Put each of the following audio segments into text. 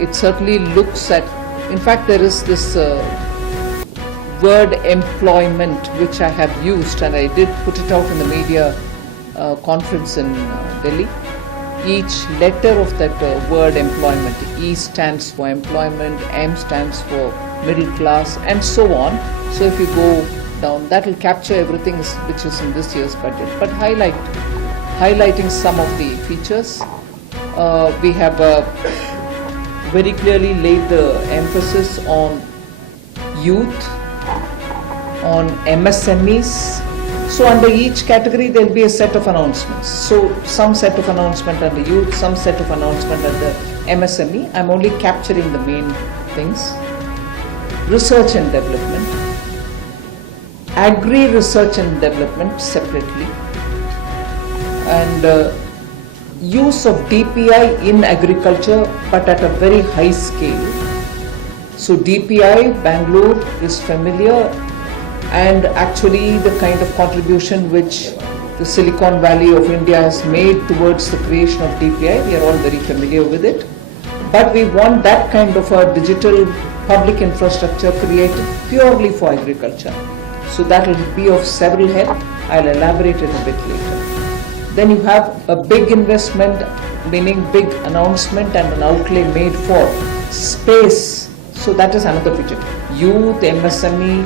it certainly looks at, in fact there is this word employment which I have used, and I did put it out in the media conference in Delhi. Each letter of that word employment, E stands for employment, M stands for middle class, and so on. So if you go down, that will capture everything which is in this year's budget, but highlighting some of the features. We have very clearly laid the emphasis on youth, on MSMEs. So under each category there will be a set of announcements. So some set of announcement under youth, some set of announcement under MSME. I'm only capturing the main things. Research and development, agri research and development separately, and use of DPI in agriculture but at a very high scale. So DPI, Bangalore is familiar, and actually the kind of contribution which the Silicon Valley of India has made towards the creation of DPI, we are all very familiar with it. But we want that kind of a digital public infrastructure created purely for agriculture. So that will be of several heads. I'll elaborate it a bit later. Then you have a big investment, meaning big announcement and an outlay made for space. So that is another feature. Youth, MSME,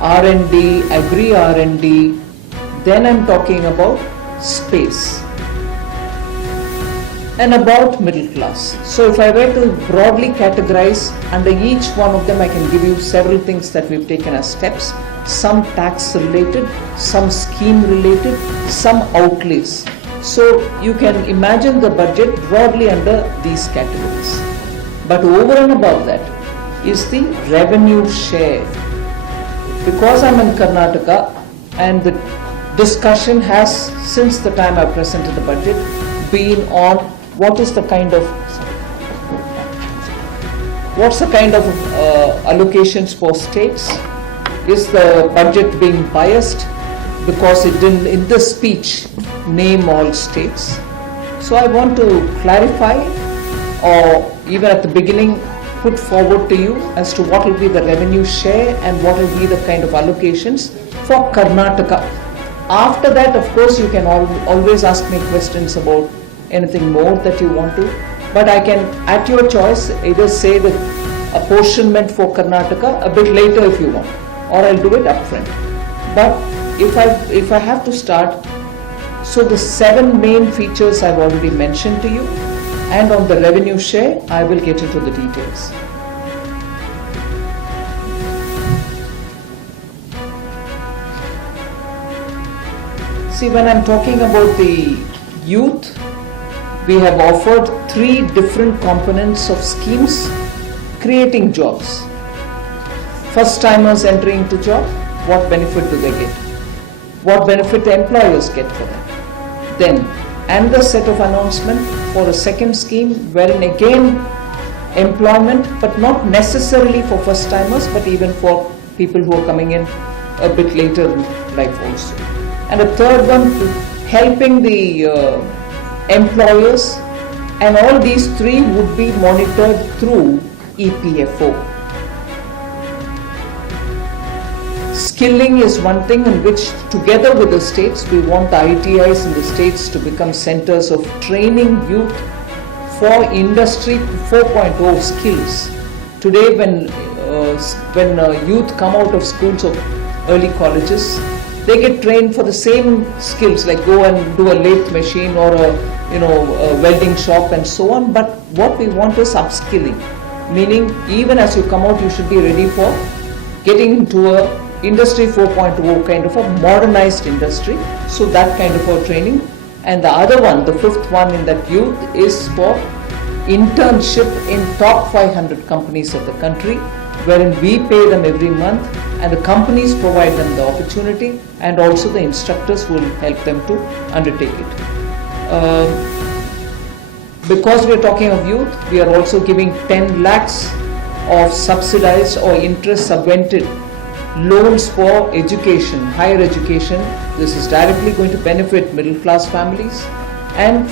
R&D, agri R&D. Then I'm talking about space and about middle class. So if I were to broadly categorize under each one of them, I can give you several things that we've taken as steps. Some tax related, some scheme related, some outlays. So you can imagine the budget broadly under these categories. But over and above that is the revenue share. Because I'm in Karnataka and the discussion has, since the time I presented the budget, been on what's the kind of allocations for states. Is the budget being biased because it didn't in the speech name all states? So I want to clarify, or even at the beginning put forward to you as to what will be the revenue share and what will be the kind of allocations for Karnataka. After that, of course, you can always ask me questions about anything more that you want to, but I can, at your choice, either say the apportionment for Karnataka a bit later if you want, or I'll do it upfront. But if I have to start, so the 7 main features I've already mentioned to you, and on the revenue share, I will get into the details. See, when I'm talking about the youth, we have offered 3 different components of schemes creating jobs. First timers entering into job, what benefit do they get? What benefit the employers get for that? Then another set of announcement for a second scheme wherein again employment, but not necessarily for first timers, but even for people who are coming in a bit later in life also. And a third one, helping the employers, and all these 3 would be monitored through EPFO. Skilling is one thing in which, together with the states, we want the ITIs in the states to become centers of training youth for industry 4.0 skills. Today, when youth come out of schools or early colleges, they get trained for the same skills, like go and do a lathe machine or a welding shop and so on. But what we want is upskilling, meaning even as you come out, you should be ready for getting into a Industry 4.0 kind of a modernized industry. So that kind of a training. And the other one, the 5th one in that youth, is for internship in top 500 companies of the country, wherein we pay them every month and the companies provide them the opportunity, and also the instructors will help them to undertake it. Because we are talking of youth, we are also giving 10 lakhs of subsidized or interest subvented loans for education, higher education. This is directly going to benefit middle class families and